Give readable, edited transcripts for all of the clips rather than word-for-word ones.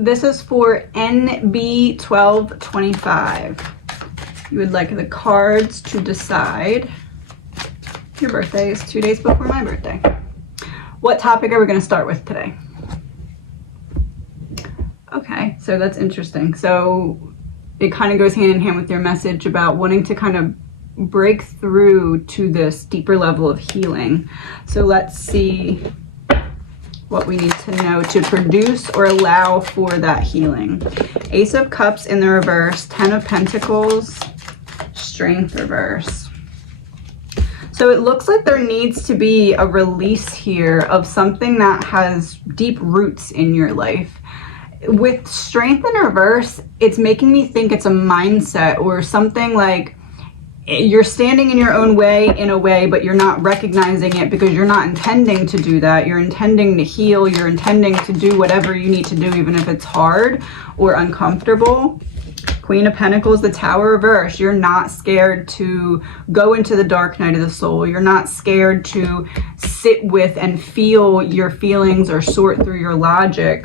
This is for NB1225. You would like the cards to decide. Your birthday is 2 days before my birthday. What topic are we going to start with today? Okay, so that's interesting. So it kind of goes hand in hand with your message about wanting to kind of break through to this deeper level of healing. So let's see what we need to know to produce or allow for that healing. Ace of Cups in the reverse, 10 of Pentacles, Strength reverse. So it looks like there needs to be a release here of something that has deep roots in your life. With Strength in reverse, it's making me think it's a mindset or something like you're standing in your own way in a way, but you're not recognizing it because you're not intending to do that. You're intending to heal. You're intending to do whatever you need to do, even if it's hard or uncomfortable. Queen of Pentacles, the Tower reverse. You're not scared to go into the dark night of the soul. You're not scared to sit with and feel your feelings or sort through your logic.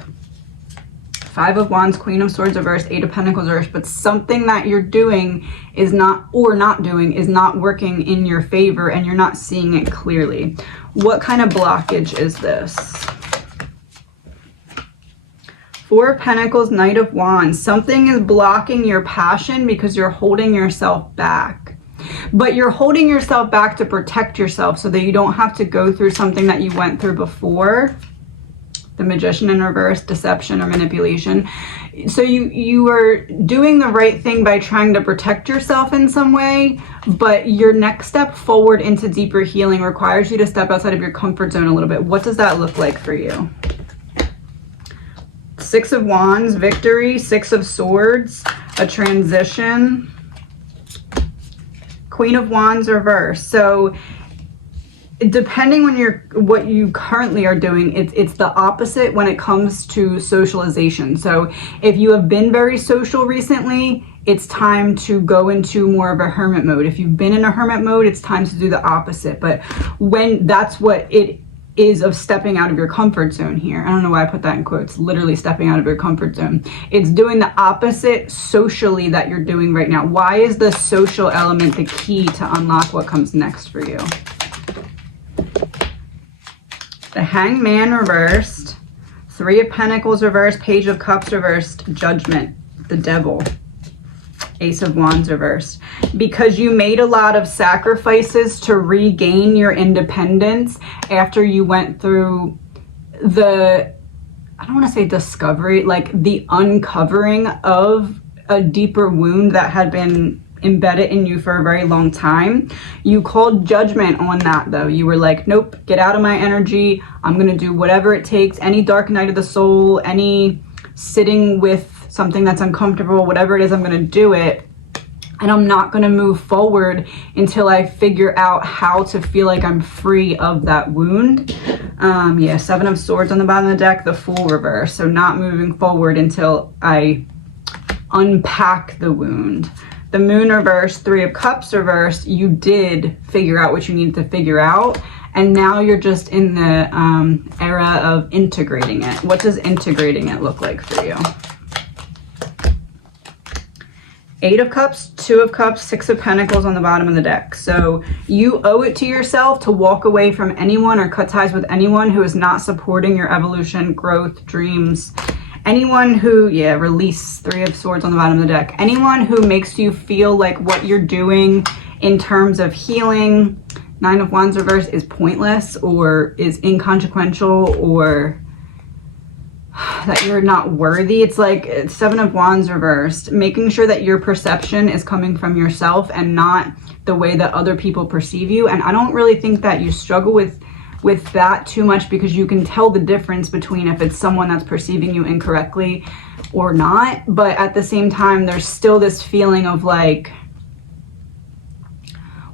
Five of Wands, Queen of Swords reverse, Eight of Pentacles reverse, but something that you're doing is not, or not doing, is not working in your favor and you're not seeing it clearly. What kind of blockage is this? Four of Pentacles, Knight of Wands. Something is blocking your passion because you're holding yourself back. But you're holding yourself back to protect yourself so that you don't have to go through something that you went through before. The Magician in reverse, deception or manipulation. So you are doing the right thing by trying to protect yourself in some way, but your next step forward into deeper healing requires you to step outside of your comfort zone a little bit. What does that look like for you? Six of Wands, victory. Six of Swords, a transition. Queen of Wands reverse. So depending on what you currently are doing, it's the opposite when it comes to socialization. So if you have been very social recently, it's time to go into more of a hermit mode. If you've been in a hermit mode, it's time to do the opposite. But when that's what it is of stepping out of your comfort zone here. I don't know why I put that in quotes, literally stepping out of your comfort zone. It's doing the opposite socially that you're doing right now. Why is the social element the key to unlock what comes next for you? The Hanged Man reversed, Three of Pentacles reversed, Page of Cups reversed, Judgment, the Devil, Ace of Wands reversed. Because you made a lot of sacrifices to regain your independence after you went through the, I don't want to say discovery, like the uncovering of a deeper wound that had been embedded in you for a very long time. You called judgment on that though. You were like, nope, get out of my energy. I'm going to do whatever it takes. Any dark night of the soul, any sitting with something that's uncomfortable, whatever it is, I'm going to do it. And I'm not going to move forward until I figure out how to feel like I'm free of that wound. Yeah, Seven of Swords on the bottom of the deck, the Fool reverse. So not moving forward until I unpack the wound. The Moon reverse, Three of Cups reverse. You did figure out what you needed to figure out. And now you're just in the era of integrating it. What does integrating it look like for you? Eight of Cups, Two of Cups, Six of Pentacles on the bottom of the deck. So you owe it to yourself to walk away from anyone or cut ties with anyone who is not supporting your evolution, growth, dreams. Anyone who, yeah, release, Three of Swords on the bottom of the deck. Anyone who makes you feel like what you're doing in terms of healing, Nine of Wands reverse, is pointless or is inconsequential or that you're not worthy. It's like Seven of Wands reversed, making sure that your perception is coming from yourself and not the way that other people perceive you. And I don't really think that you struggle with that too much because you can tell the difference between if it's someone that's perceiving you incorrectly or not. But at the same time, there's still this feeling of like,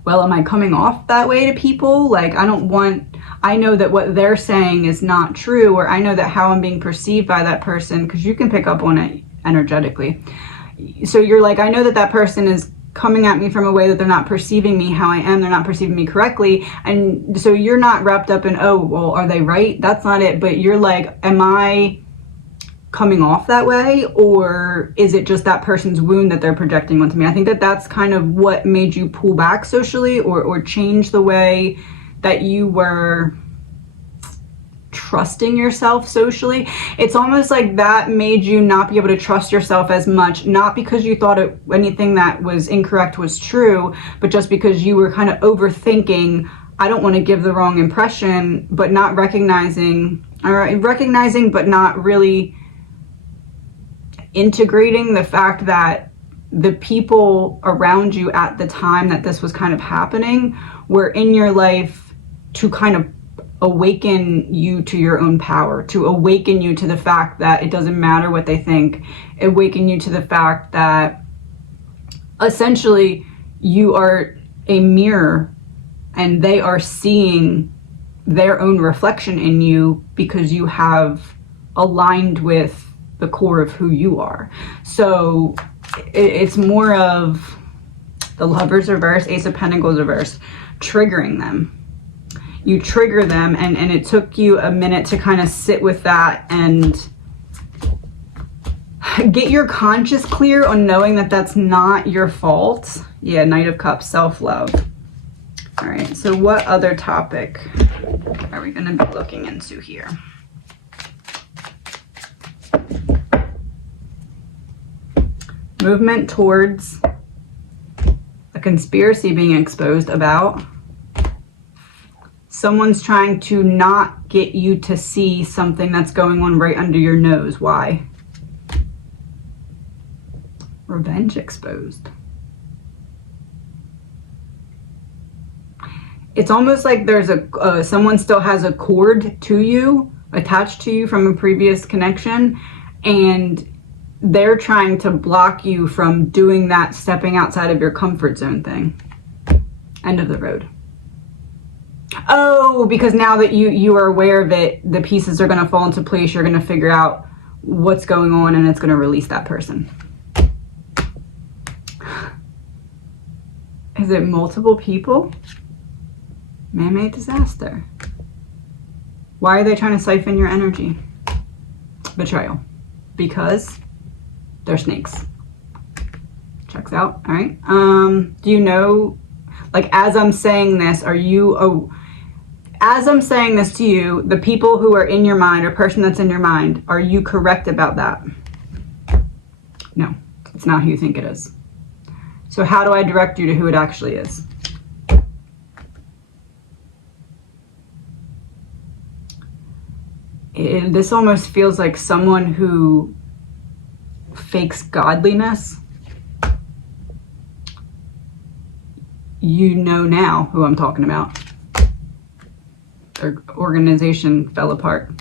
well, am I coming off that way to people? Like, I know that what they're saying is not true, or I know that how I'm being perceived by that person, because you can pick up on it energetically. So you're like, I know that that person is coming at me from a way that they're not perceiving me how I am, they're not perceiving me correctly. And so you're not wrapped up in, oh, well, are they right? That's not it. But you're like, am I coming off that way, or is it just that person's wound that they're projecting onto me? I think that that's kind of what made you pull back socially, or change the way that you were trusting yourself socially. It's almost like that made you not be able to trust yourself as much, not because you thought anything that was incorrect was true, but just because you were kind of overthinking, I don't want to give the wrong impression, but not recognizing but not really integrating the fact that the people around you at the time that this was kind of happening were in your life to kind of awaken you to your own power, to awaken you to the fact that it doesn't matter what they think, awaken you to the fact that essentially you are a mirror and they are seeing their own reflection in you because you have aligned with the core of who you are. So it's more of the Lovers reverse, Ace of Pentacles reverse, triggering them. You trigger them, and it took you a minute to kind of sit with that and get your conscience clear on knowing that that's not your fault. Yeah, Knight of Cups, self-love. All right, so what other topic are we going to be looking into here? Movement towards a conspiracy being exposed about. Someone's trying to not get you to see something that's going on right under your nose. Why? Revenge exposed. It's almost like there's someone still has a cord to you, attached to you from a previous connection, and they're trying to block you from doing that stepping outside of your comfort zone thing. End of the road. Oh, because now that you are aware of it, the pieces are going to fall into place. You're going to figure out what's going on, and it's going to release that person. Is it multiple people? Man-made disaster. Why are they trying to siphon your energy? Betrayal. Because they're snakes. Checks out. All right. Do you know, like, as I'm saying this, as I'm saying this to you, the people who are in your mind, or person that's in your mind, are you correct about that? No, it's not who you think it is. So how do I direct you to who it actually is? This almost feels like someone who fakes godliness. You know now who I'm talking about. Their organization fell apart.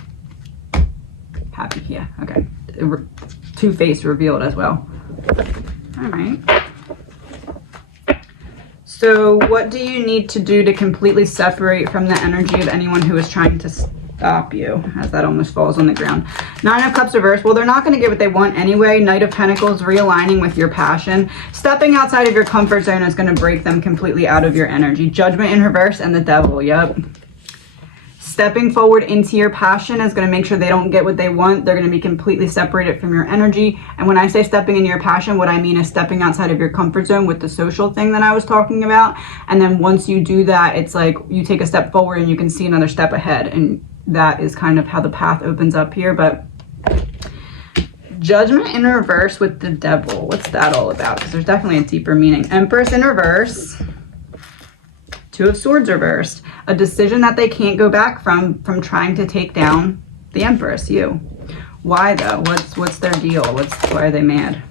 Happy, yeah, okay. Two-Face revealed as well. All right. So what do you need to do to completely separate from the energy of anyone who is trying to stop you? As that almost falls on the ground. Nine of Cups reversed. Well, they're not going to get what they want anyway. Knight of Pentacles, realigning with your passion. Stepping outside of your comfort zone is going to break them completely out of your energy. Judgment in reverse, and the Devil. Yep. Stepping forward into your passion is going to make sure they don't get what they want. They're going to be completely separated from your energy. And when I say stepping into your passion, what I mean is stepping outside of your comfort zone with the social thing that I was talking about. And then once you do that, it's like you take a step forward and you can see another step ahead. And that is kind of how the path opens up here. But Judgment in reverse with the Devil. What's that all about? Because there's definitely a deeper meaning. Empress in reverse. Two of Swords reversed. A decision that they can't go back from trying to take down the Empress, you. Why though? What's their deal? Why are they mad?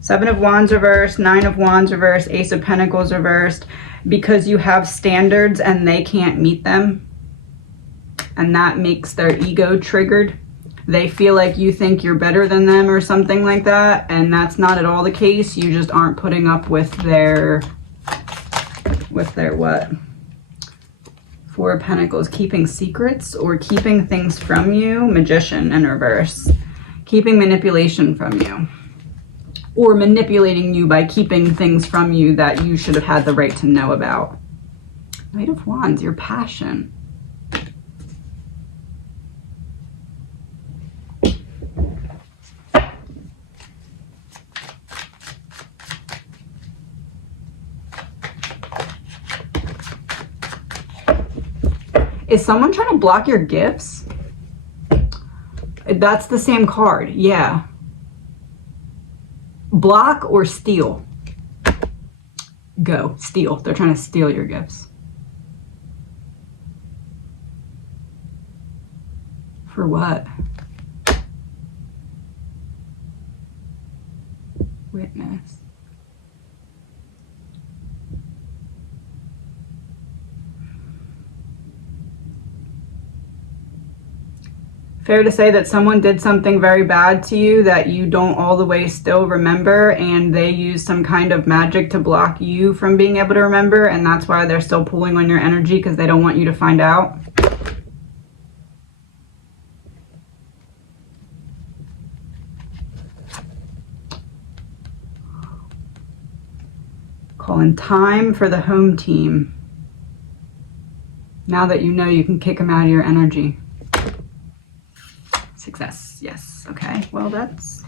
Seven of Wands reversed, Nine of Wands reversed, Ace of Pentacles reversed. Because you have standards and they can't meet them. And that makes their ego triggered. They feel like you think you're better than them or something like that. And that's not at all the case. You just aren't putting up with their what? Four of Pentacles, keeping secrets or keeping things from you. Magician in reverse, keeping manipulation from you, or manipulating you by keeping things from you that you should have had the right to know about. Knight of Wands, your passion. Is someone trying to block your gifts? That's the same card. Yeah. Block or steal? Go. Steal. They're trying to steal your gifts. For what? Witness. Fair to say that someone did something very bad to you that you don't all the way still remember, and they use some kind of magic to block you from being able to remember, and that's why they're still pulling on your energy, because they don't want you to find out. Calling time for the home team. Now that you know, you can kick them out of your energy. Success, yes. Okay, well, that's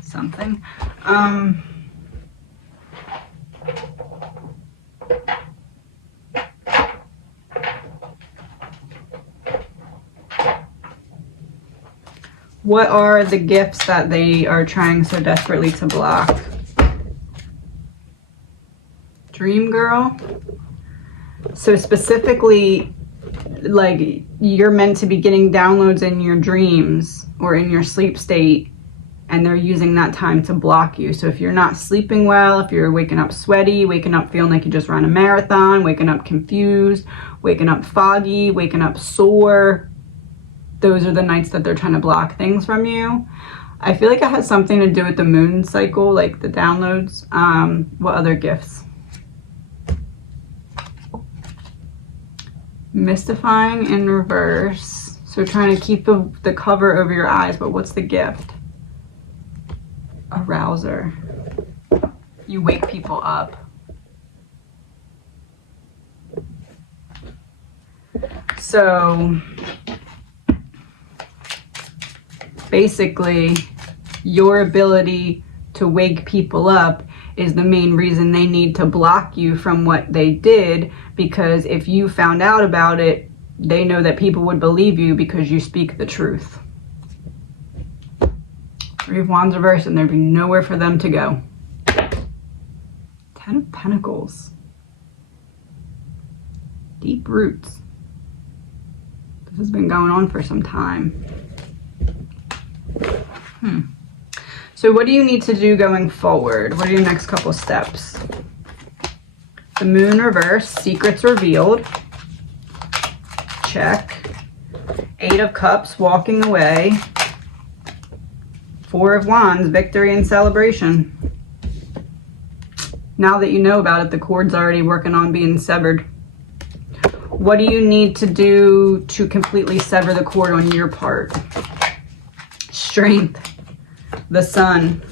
something. What are the gifts that they are trying so desperately to block? Dream girl. So specifically, like, you're meant to be getting downloads in your dreams or in your sleep state, and they're using that time to block you. So if you're not sleeping well, if you're waking up sweaty, waking up feeling like you just ran a marathon, waking up confused, waking up foggy, waking up sore, those are the nights that they're trying to block things from you. I feel like it has something to do with the moon cycle, like the downloads. What other gifts? Mystifying in reverse. So trying to keep the cover over your eyes, but what's the gift? Arouser. You wake people up. So basically, your ability to wake people up is the main reason they need to block you from what they did, because if you found out about it, they know that people would believe you because you speak the truth. Three of Wands reversed, and there'd be nowhere for them to go. Ten of Pentacles. Deep roots. This has been going on for some time. So what do you need to do going forward? What are your next couple steps? The Moon reverse, secrets revealed. Check. Eight of Cups, walking away. Four of Wands, victory and celebration. Now that you know about it, the cord's already working on being severed. What do you need to do to completely sever the cord on your part? Strength. The Sun.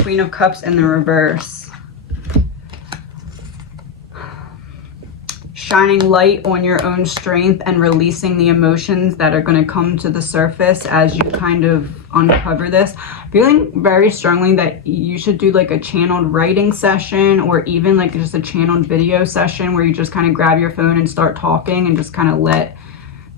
Queen of Cups in the reverse. Shining light on your own strength and releasing the emotions that are going to come to the surface as you kind of uncover this. Feeling very strongly that you should do like a channeled writing session, or even like just a channeled video session where you just kind of grab your phone and start talking and just kind of let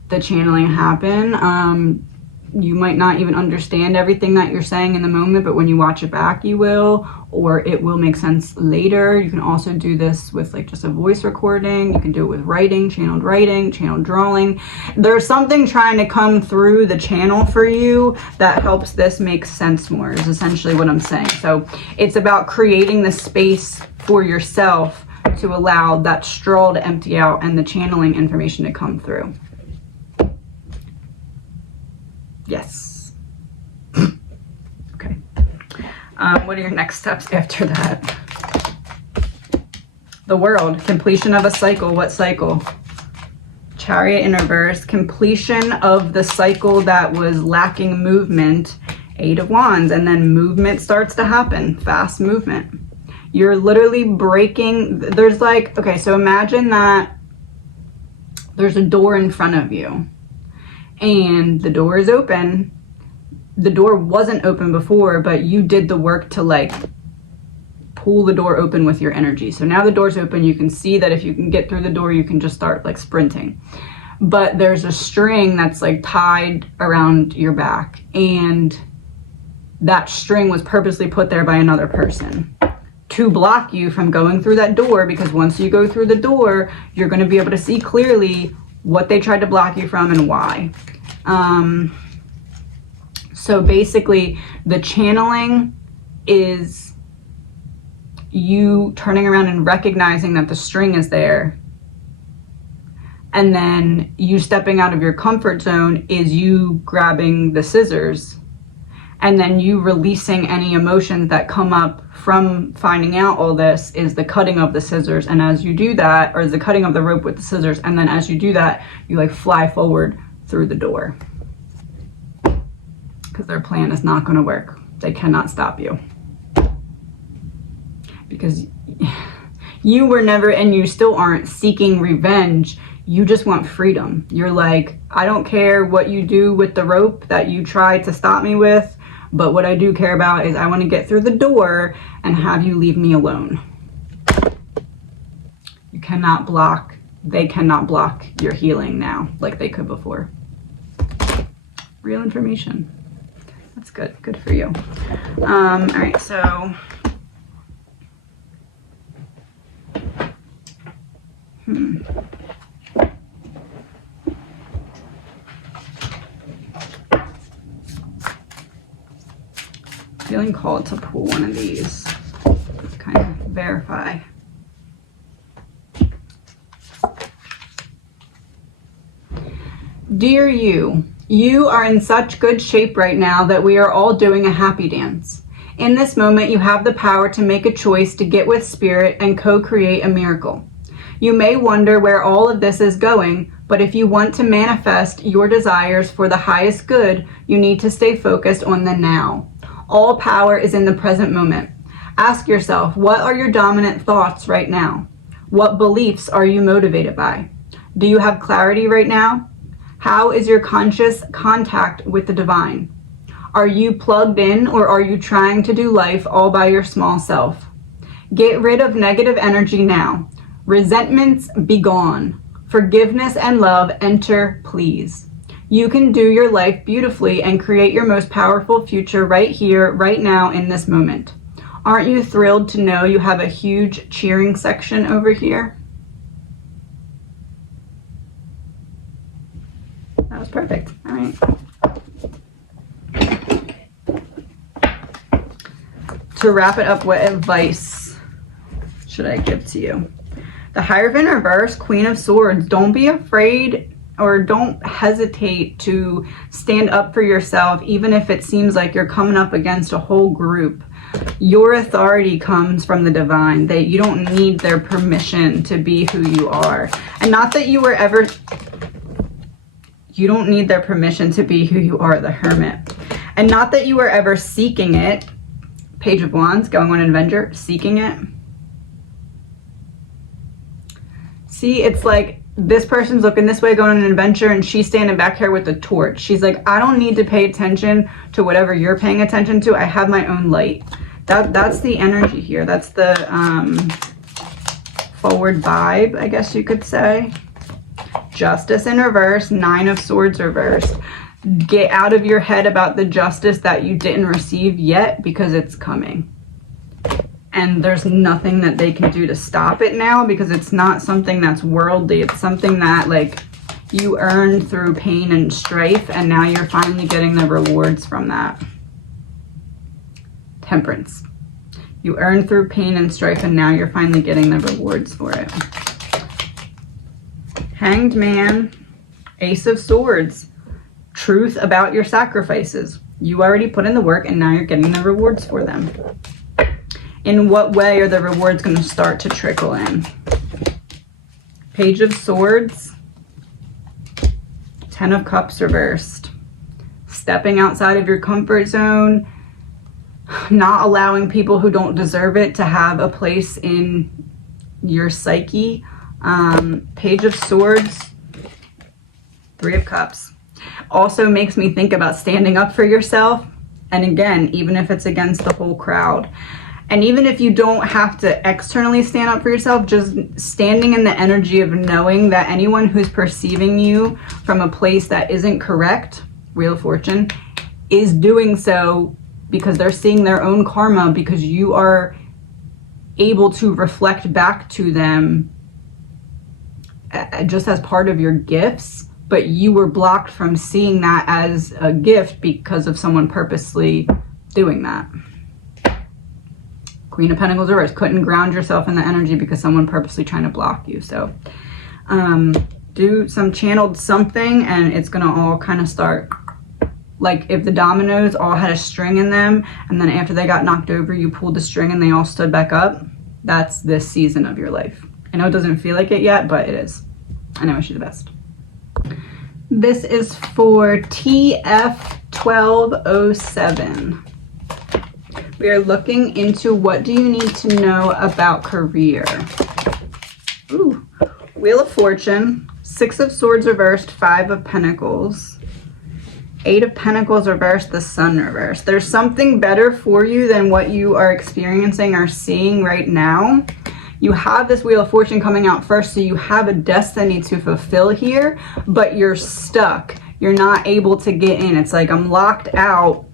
the channeling happen. You might not even understand everything that you're saying in the moment, but when you watch it back, you will, or it will make sense later. You can also do this with like just a voice recording. You can do it with writing, channeled drawing. There's something trying to come through the channel for you that helps this make sense more, is essentially what I'm saying. So it's about creating the space for yourself to allow that straw to empty out and the channeling information to come through. Yes. Okay. What are your next steps after that? The World, completion of a cycle. What cycle? Chariot in reverse, completion of the cycle that was lacking movement. Eight of Wands, and then movement starts to happen. Fast movement. You're literally breaking. There's like, okay, so imagine that there's a door in front of you. And the door is open. The door wasn't open before, but you did the work to like pull the door open with your energy. So now the door's open. You can see that if you can get through the door, you can just start like sprinting. But there's a string that's like tied around your back, and that string was purposely put there by another person to block you from going through that door, because once you go through the door, you're going to be able to see clearly what they tried to block you from and why. So basically, the channeling is you turning around and recognizing that the string is there. And then you stepping out of your comfort zone is you grabbing the scissors, and then you releasing any emotions that come up from finding out all this is the cutting of the scissors. And as you do that, or the cutting of the rope with the scissors, and then as you do that, you like fly forward through the door. Because their plan is not going to work. They cannot stop you. Because you were never, and you still aren't, seeking revenge. You just want freedom. You're like, I don't care what you do with the rope that you tried to stop me with, but what I do care about is I want to get through the door and have you leave me alone. You cannot block, they cannot block your healing now like they could before. Real information. That's good. Good for you. All right, so feeling called to pull one of these to kind of verify. Dear you, you are in such good shape right now that we are all doing a happy dance. In this moment, you have the power to make a choice to get with spirit and co-create a miracle. You may wonder where all of this is going, but if you want to manifest your desires for the highest good, you need to stay focused on the now. All power is in the present moment. Ask yourself, what are your dominant thoughts right now? What beliefs are you motivated by? Do you have clarity right now? How is your conscious contact with the divine? Are you plugged in, or are you trying to do life all by your small self? Get rid of negative energy now. Resentments be gone. Forgiveness and love enter, please. You can do your life beautifully and create your most powerful future right here, right now, in this moment. Aren't you thrilled to know you have a huge cheering section over here? That was perfect. All right. To wrap it up, what advice should I give to you? The Hierophant reverse, Queen of Swords. Don't be afraid, or don't hesitate to stand up for yourself, even if it seems like you're coming up against a whole group. Your authority comes from the divine. That you don't need their permission to be who you are. And not that you were ever, you don't need their permission to be who you are, the Hermit. And not that you were ever seeking it. Page of Wands, going on an adventure, seeking it. See, it's like this person's looking this way, going on an adventure, and she's standing back here with a torch. She's like, I don't need to pay attention to whatever you're paying attention to. I have my own light. That's the energy here. That's the forward vibe, I guess you could say. Justice in reverse, Nine of Swords reversed. Get out of your head about the justice that you didn't receive yet, because it's coming. And there's nothing that they can do to stop it now, because it's not something that's worldly. It's something that like you earned through pain and strife, and now you're finally getting the rewards from that. Temperance. You earned through pain and strife, and now you're finally getting the rewards for it. Hanged Man, Ace of Swords. Truth about your sacrifices. You already put in the work, and now you're getting the rewards for them. In what way are the rewards going to start to trickle in? Page of Swords, Ten of Cups reversed. Stepping outside of your comfort zone, not allowing people who don't deserve it to have a place in your psyche. Page of Swords, Three of Cups. Also makes me think about standing up for yourself. And again, even if it's against the whole crowd. And even if you don't have to externally stand up for yourself, just standing in the energy of knowing that anyone who's perceiving you from a place that isn't correct, Wheel of Fortune, is doing so because they're seeing their own karma, because you are able to reflect back to them just as part of your gifts, but you were blocked from seeing that as a gift because of someone purposely doing that. Queen of Pentacles reversed. Couldn't ground yourself in the energy because someone purposely trying to block you. So do some channeled something and it's gonna all kind of start, like if the dominoes all had a string in them and then after they got knocked over you pulled the string and they all stood back up. That's this season of your life. I know it doesn't feel like it yet, but it is. I know, I wish you the best. This is for TF1207. We are looking into what do you need to know about career. Ooh, Wheel of Fortune, 6 of Swords reversed, 5 of Pentacles, 8 of Pentacles reversed, the Sun reversed. There's something better for you than what you are experiencing or seeing right now. You have this Wheel of Fortune coming out first, so you have a destiny to fulfill here, but you're stuck. You're not able to get in. It's like I'm locked out.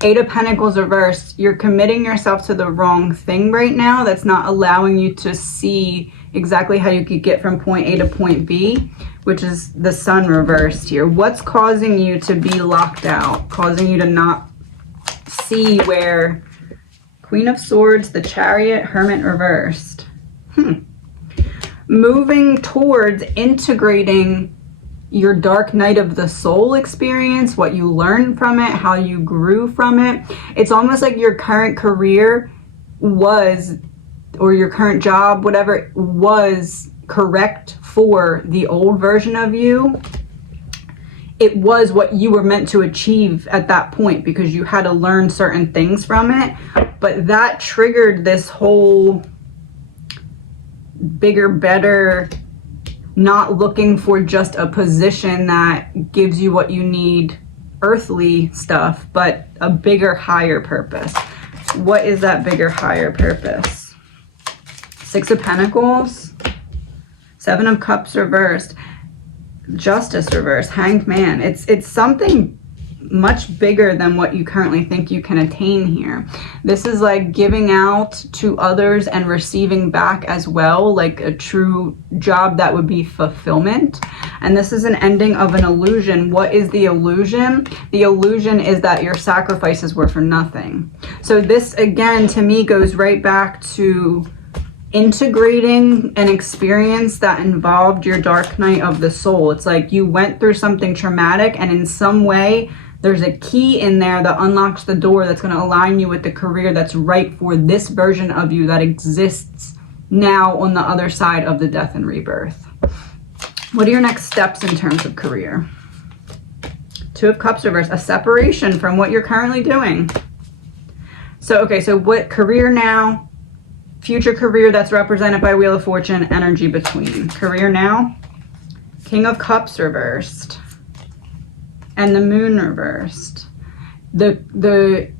8 of Pentacles reversed. You're committing yourself to the wrong thing right now. That's not allowing you to see exactly how you could get from point A to point B, which is the Sun reversed here. What's causing you to be locked out? Causing you to not see where Queen of Swords, the Chariot, Hermit reversed. Moving towards integrating your dark night of the soul experience, what you learned from it, how you grew from it. It's almost like your current career was, or your current job, whatever, was correct for the old version of you. It was what you were meant to achieve at that point because you had to learn certain things from it. But that triggered this whole bigger, better, not looking for just a position that gives you what you need, earthly stuff, but a bigger, higher purpose. What is that bigger, higher purpose? 6 of Pentacles, 7 of Cups reversed, Justice reversed, Hanged Man. It's something much bigger than what you currently think you can attain here. This is like giving out to others and receiving back as well, like a true job that would be fulfillment. And this is an ending of an illusion. What is the illusion? The illusion is that your sacrifices were for nothing. So this again to me goes right back to integrating an experience that involved your dark night of the soul. It's like you went through something traumatic and in some way there's a key in there that unlocks the door that's going to align you with the career that's right for this version of you that exists now on the other side of the death and rebirth. What are your next steps in terms of career? 2 of Cups reversed, a separation from what you're currently doing. So, okay, so what career now, future career that's represented by Wheel of Fortune, energy between. Career now, King of Cups reversed. And the Moon reversed. The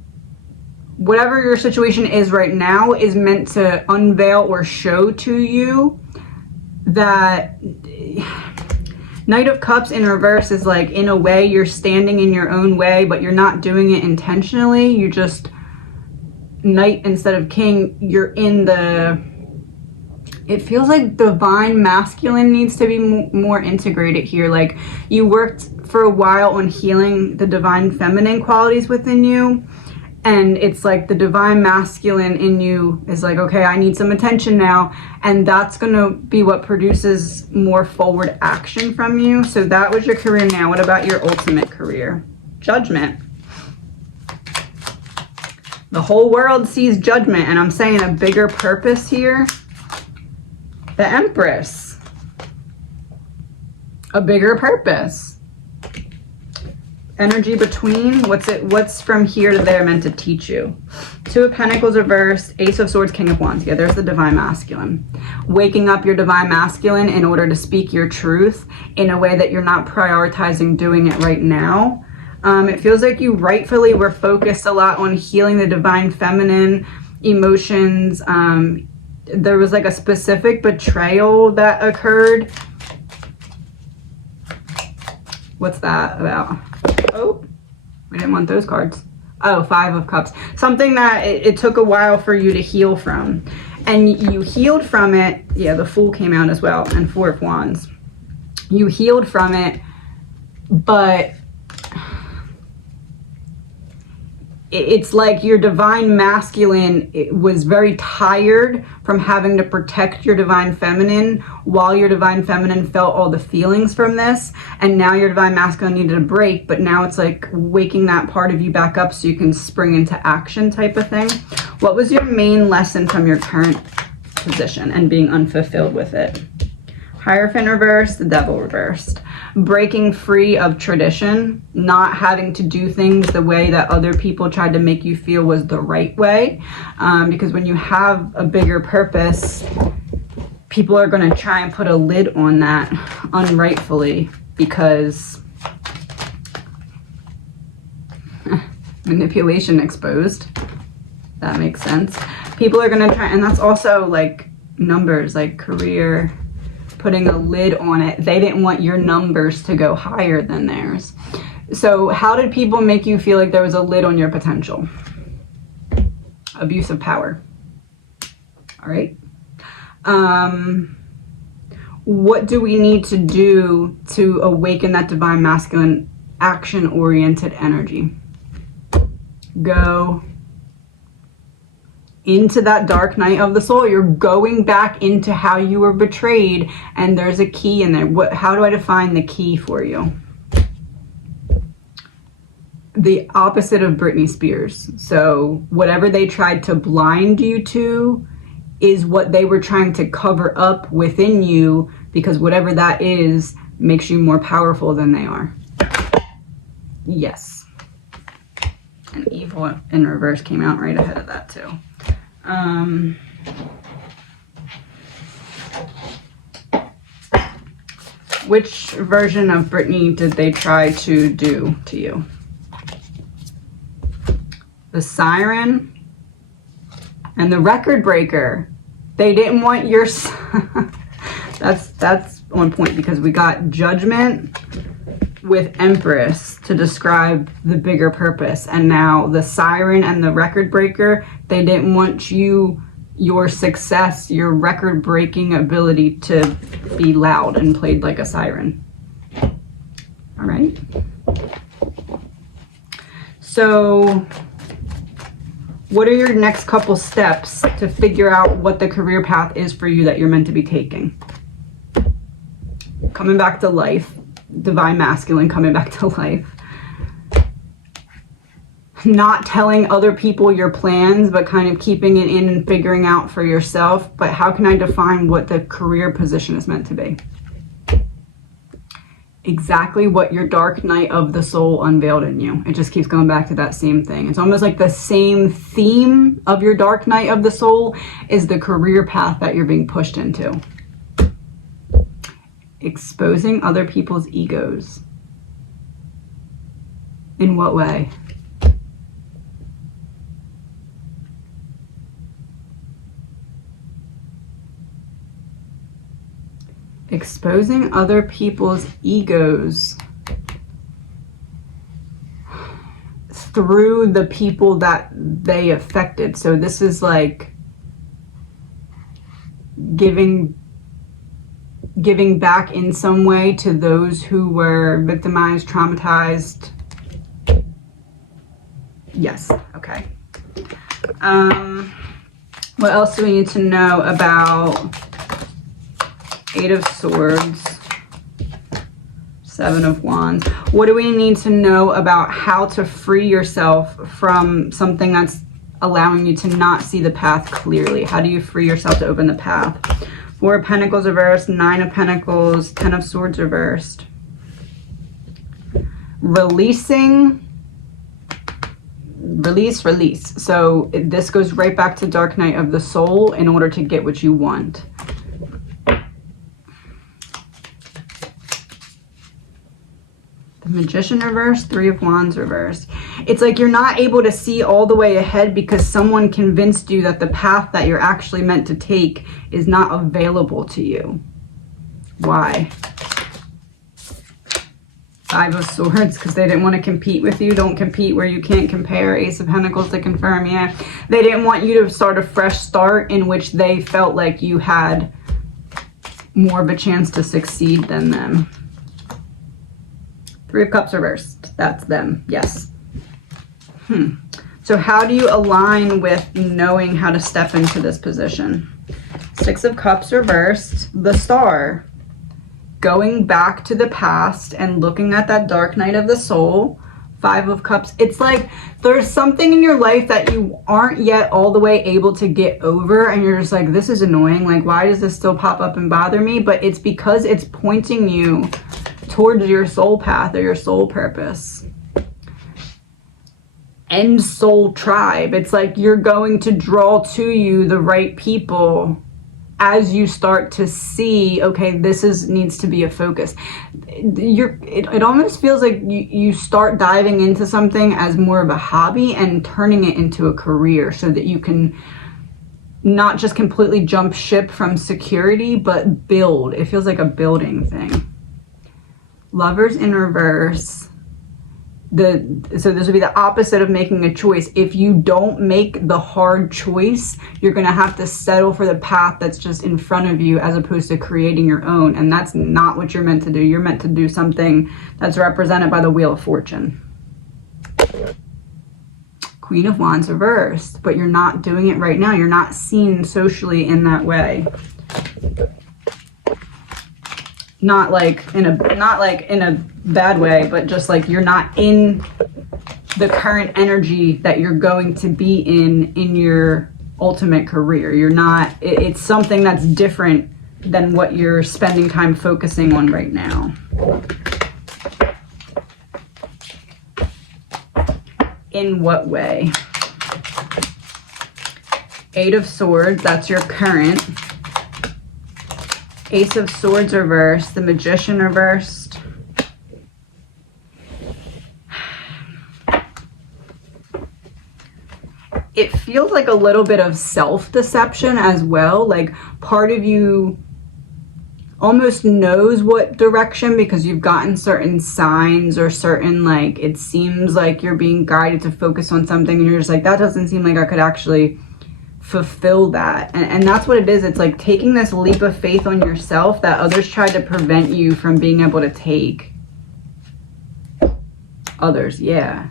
whatever your situation is right now is meant to unveil or show to you that Knight of Cups in reverse is like, in a way, you're standing in your own way, but you're not doing it intentionally. You just, Knight instead of King, you're in the, it feels like divine masculine needs to be more integrated here. Like you worked for a while on healing the divine feminine qualities within you, and it's like the divine masculine in you is like, okay, I need some attention now, and that's gonna be what produces more forward action from you. So that was your career now. What about your ultimate career? Judgment. The whole world sees judgment, and I'm saying a bigger purpose here. The Empress. A bigger purpose. Energy between, what's from here to there meant to teach you? 2 of Pentacles reversed, Ace of Swords, King of Wands. Yeah, there's the divine masculine. Waking up your divine masculine in order to speak your truth in a way that you're not prioritizing doing it right now. It feels like you rightfully were focused a lot on healing the divine feminine, emotions. There was like a specific betrayal that occurred. What's that about? Oh, we didn't want those cards. Oh, 5 of Cups. Something that it took a while for you to heal from. And you healed from it. Yeah, the Fool came out as well. And 4 of Wands. You healed from it, but it's like your divine masculine was very tired from having to protect your divine feminine, while your divine feminine felt all the feelings from this. And now your divine masculine needed a break, but now it's like waking that part of you back up so you can spring into action type of thing. What was your main lesson from your current position and being unfulfilled with it? Hierophant reversed, the Devil reversed. Breaking free of tradition, not having to do things the way that other people tried to make you feel was the right way. Because when you have a bigger purpose, people are going to try and put a lid on that unrightfully, because manipulation exposed. That makes sense. People are going to try, and that's also like numbers, like career, putting a lid on it. They didn't want your numbers to go higher than theirs. So how did people make you feel like there was a lid on your potential? Abuse of power. All right. What do we need to do to awaken that divine masculine action-oriented energy? Go into that dark night of the soul. You're going back into how you were betrayed, and there's a key in there. How do I define the key for you? The opposite of Britney Spears. So whatever they tried to blind you to is what they were trying to cover up within you, because whatever that is makes you more powerful than they are. Yes. And Evil in reverse came out right ahead of that too. Which version of Britney did they try to do to you? The Siren and the Record Breaker. They didn't want your that's on point, because we got Judgment with Empress to describe the bigger purpose, and now the Siren and the Record Breaker, they didn't want your success, your record breaking ability to be loud and played like a siren. All right, so what are your next couple steps to figure out what the career path is for you that you're meant to be taking? Coming back to life. Divine masculine coming back to life. Not telling other people your plans, but kind of keeping it in and figuring out for yourself. But how can I define what the career position is meant to be? Exactly what your dark night of the soul unveiled in you. It just keeps going back to that same thing. It's almost like the same theme of your dark night of the soul is the career path that you're being pushed into. Exposing other people's egos. In what way? Exposing other people's egos through the people that they affected. So this is like giving back in some way to those who were victimized, traumatized. Yes, okay. What else do we need to know about 8 of Swords, 7 of Wands? What do we need to know about how to free yourself from something that's allowing you to not see the path clearly? How do you free yourself to open the path? 4 of Pentacles reversed, 9 of Pentacles, 10 of Swords reversed. Releasing, release. So this goes right back to Dark Night of the Soul in order to get what you want. The Magician reversed, Three of Wands reversed. It's like you're not able to see all the way ahead because someone convinced you that the path that you're actually meant to take is not available to you. Why? Five of Swords, because they didn't want to compete with you. Don't compete where you can't compare. Ace of Pentacles to confirm, yeah. They didn't want you to start a fresh start in which they felt like you had more of a chance to succeed than them. Three of Cups reversed. That's them. Yes. So how do you align with knowing how to step into this position? Six of Cups reversed. The Star. Going back to the past and looking at that dark night of the soul. Five of Cups. It's like there's something in your life that you aren't yet all the way able to get over, and you're just like, this is annoying. Like, why does this still pop up and bother me? But it's because it's pointing you towards your soul path or your soul purpose. End soul tribe. It's like you're going to draw to you the right people as you start to see, okay, needs to be a focus. It almost feels like you start diving into something as more of a hobby and turning it into a career so that you can not just completely jump ship from security, but build. It feels like a building thing. Lovers in reverse. So this would be the opposite of making a choice. If you don't make the hard choice, you're going to have to settle for the path that's just in front of you as opposed to creating your own. And that's not what you're meant to do. You're meant to do something that's represented by the Wheel of Fortune. Queen of Wands reversed, but you're not doing it right now. You're not seen socially in that way. Not like in a bad way, but just like you're not in the current energy that you're going to be in your ultimate career. You're not, it's something that's different than what you're spending time focusing on right now. In what way? Eight of Swords, that's your current. Ace of Swords reversed, the Magician reversed. It feels like a little bit of self-deception as well. Like part of you almost knows what direction because you've gotten certain signs or certain, like, it seems like you're being guided to focus on something and you're just like, that doesn't seem like I could actually fulfill that. And that's what it is. It's like taking this leap of faith on yourself that others tried to prevent you from being able to take. Others, yeah.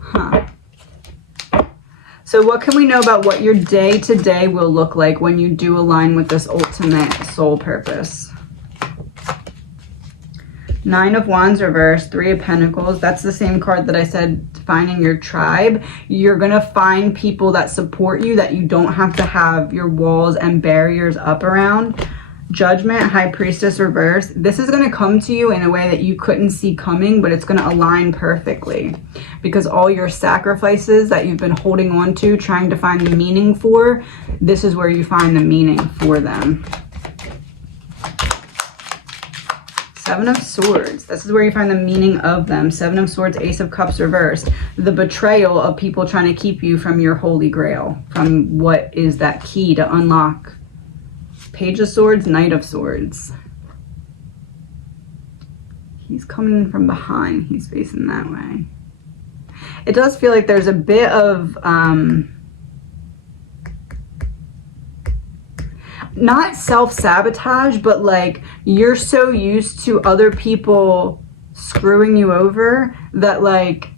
Huh. So what can we know about what your day-to-day will look like when you do align with this ultimate soul purpose? Nine of Wands reversed, Three of Pentacles. That's the same card that I said, finding your tribe. You're going to find people that support you, that you don't have to have your walls and barriers up around. Judgment, High Priestess reversed. This is going to come to you in a way that you couldn't see coming, but it's going to align perfectly. Because all your sacrifices that you've been holding on to, trying to find the meaning for, this is where you find the meaning for them. Seven of Swords. This is where you find the meaning of them. Seven of Swords, Ace of Cups reversed. The betrayal of people trying to keep you from your holy grail. From what is that key to unlock. Page of Swords, Knight of Swords. He's coming from behind. He's facing that way. It does feel like there's a bit of... not self-sabotage, but like you're so used to other people screwing you over that like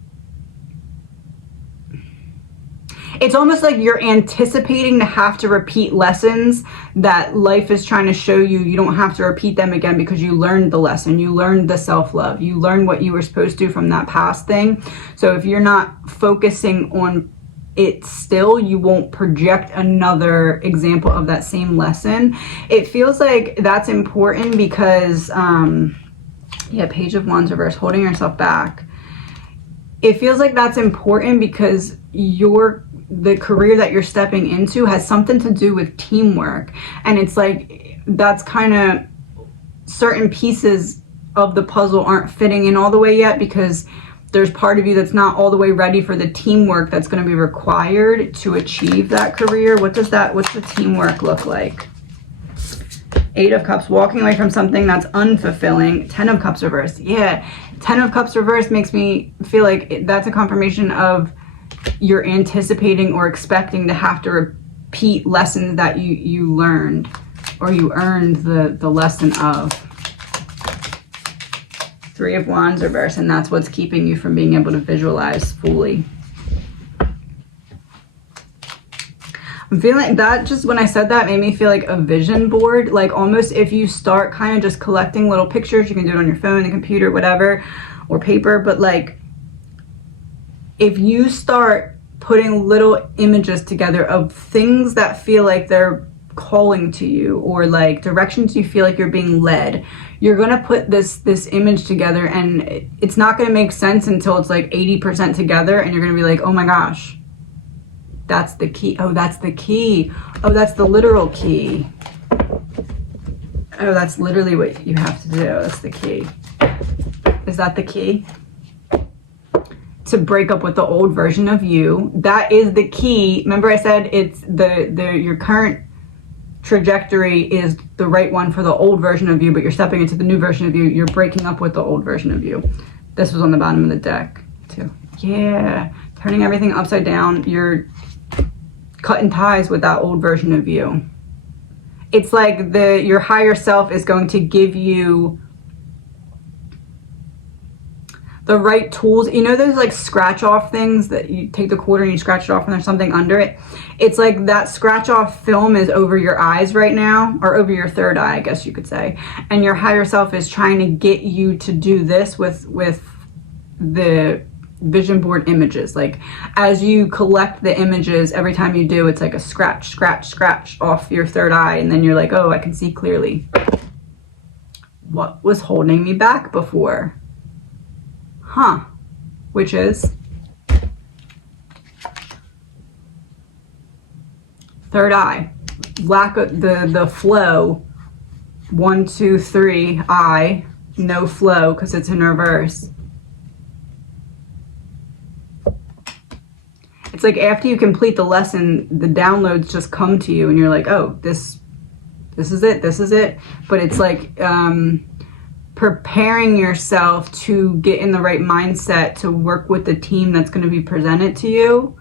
it's almost like you're anticipating to have to repeat lessons that life is trying to show you. You don't have to repeat them again because you learned the lesson. You learned the self-love. You learned what you were supposed to from that past thing. So if you're not focusing on it still, you won't project another example of that same lesson. It feels like that's important because, yeah, Page of Wands reverse, holding yourself back. It feels like that's important because the career that you're stepping into has something to do with teamwork. And it's like, that's kind of certain pieces of the puzzle aren't fitting in all the way yet, because there's part of you that's not all the way ready for the teamwork that's going to be required to achieve that career. What's the teamwork look like? 8 of Cups, walking away from something that's unfulfilling. 10 of Cups reversed. Yeah, 10 of Cups reversed makes me feel like that's a confirmation of you're anticipating or expecting to have to repeat lessons that you learned, or you earned the lesson of. 3 of Wands reversed, and that's what's keeping you from being able to visualize fully. I'm feeling like that, just when I said that, made me feel like a vision board. Like almost if you start kind of just collecting little pictures, you can do it on your phone, the computer, whatever, or paper. But like if you start putting little images together of things that feel like they're calling to you, or like directions you feel like you're being led, you're gonna put this image together, and it's not gonna make sense until it's like 80% together, and you're gonna be like, oh my gosh, that's the key. Oh, that's the key. Oh, that's the literal key. Oh, that's literally what you have to do. That's the key. Is that the key? To break up with the old version of you. That is the key. Remember I said it's your current trajectory is the right one for the old version of you, but you're stepping into the new version of you. You're breaking up with the old version of you. This was on the bottom of the deck too. Yeah, turning everything upside down. You're cutting ties with that old version of you. It's like your higher self is going to give you the right tools. You know those like scratch off things that you take the quarter and you scratch it off and there's something under it? It's like that scratch off film is over your eyes right now, or over your third eye, I guess you could say. And your higher self is trying to get you to do this with the vision board images. Like as you collect the images, every time you do, it's like a scratch, scratch, scratch off your third eye. And then you're like, oh, I can see clearly. What was holding me back before? Huh? Which is third eye. Lack of the flow. 1, 2, 3 eye. No flow because it's in reverse. It's like after you complete the lesson, the downloads just come to you and you're like, oh, this is it, this is it. But it's like preparing yourself to get in the right mindset to work with the team that's going to be presented to you.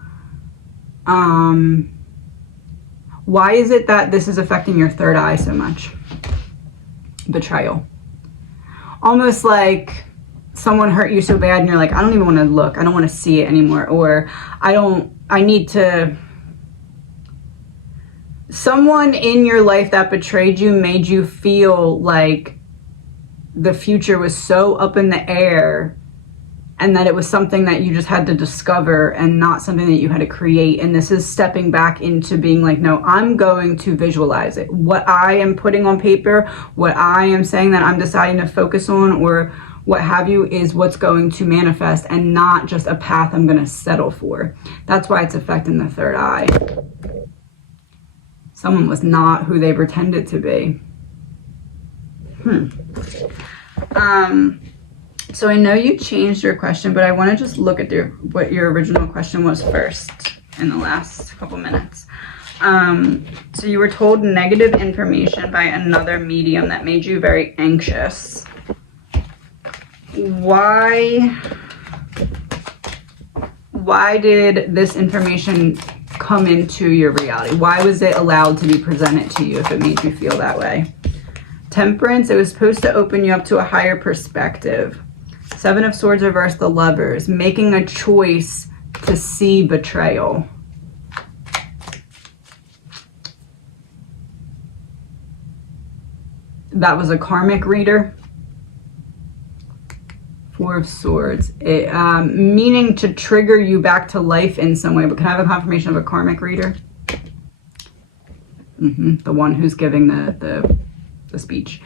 Why is it that this is affecting your third eye so much? Betrayal. Almost like someone hurt you so bad and you're like, I don't even want to look. I don't want to see it anymore. Or I need to. Someone in your life that betrayed you made you feel like the future was so up in the air, and that it was something that you just had to discover and not something that you had to create. And this is stepping back into being like, no, I'm going to visualize it. What I am putting on paper, what I am saying that I'm deciding to focus on, or what have you, is what's going to manifest, and not just a path I'm going to settle for. That's why it's affecting the third eye. Someone was not who they pretended to be. So I know you changed your question, but I want to just look at what your original question was first in the last couple minutes. So you were told negative information by another medium that made you very anxious. Why did this information come into your reality? Why was it allowed to be presented to you if it made you feel that way? Temperance, it was supposed to open you up to a higher perspective. 7 of Swords reversed, the Lovers, making a choice to see betrayal. That was a karmic reader. 4 of Swords, meaning to trigger you back to life in some way. But can I have a confirmation of a karmic reader? The one who's giving the speech.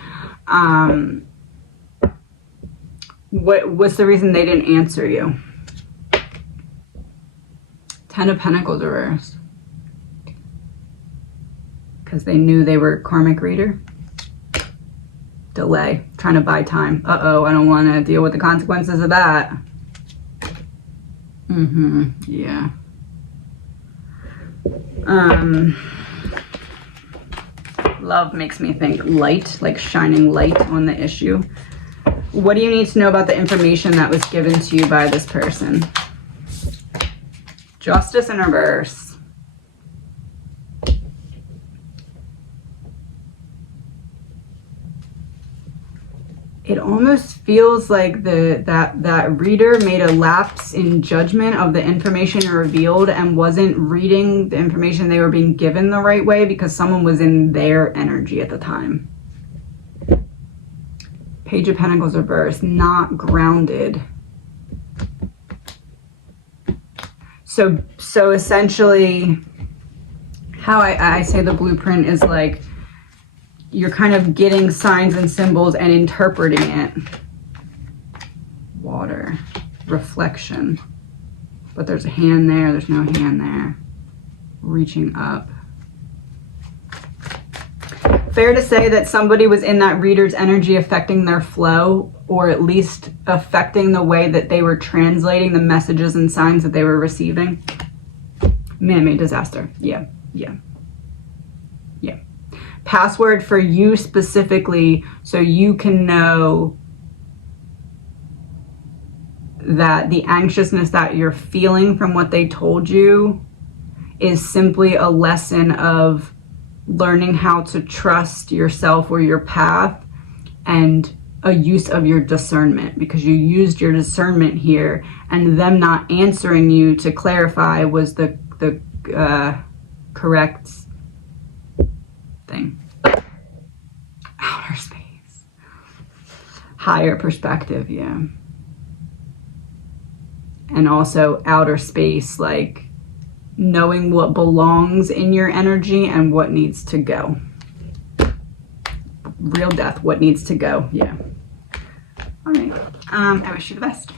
What's the reason they didn't answer you? 10 of Pentacles reversed. Because they knew they were karmic reader. Delay. trying to buy time. Uh-oh, I don't want to deal with the consequences of that. Yeah. Love makes me think light, like shining light on the issue. What do you need to know about the information that was given to you by this person? Justice in reverse. It almost feels like that reader made a lapse in judgment of the information revealed and wasn't reading the information they were being given the right way because someone was in their energy at the time. Page of Pentacles reverse, not grounded. So essentially, how I say the blueprint is like, you're kind of getting signs and symbols and interpreting it. Water, reflection. But there's a hand there, there's no hand there. Reaching up. Fair to say that somebody was in that reader's energy affecting their flow, or at least affecting the way that they were translating the messages and signs that they were receiving. Man-made disaster. Yeah. Password for you specifically, so you can know that the anxiousness that you're feeling from what they told you is simply a lesson of learning how to trust yourself or your path, and a use of your discernment, because you used your discernment here, and them not answering you to clarify was the correct thing. Outer space. Higher perspective, yeah. And also outer space, like knowing what belongs in your energy and what needs to go. Real death, what needs to go, yeah. All right, I wish you the best.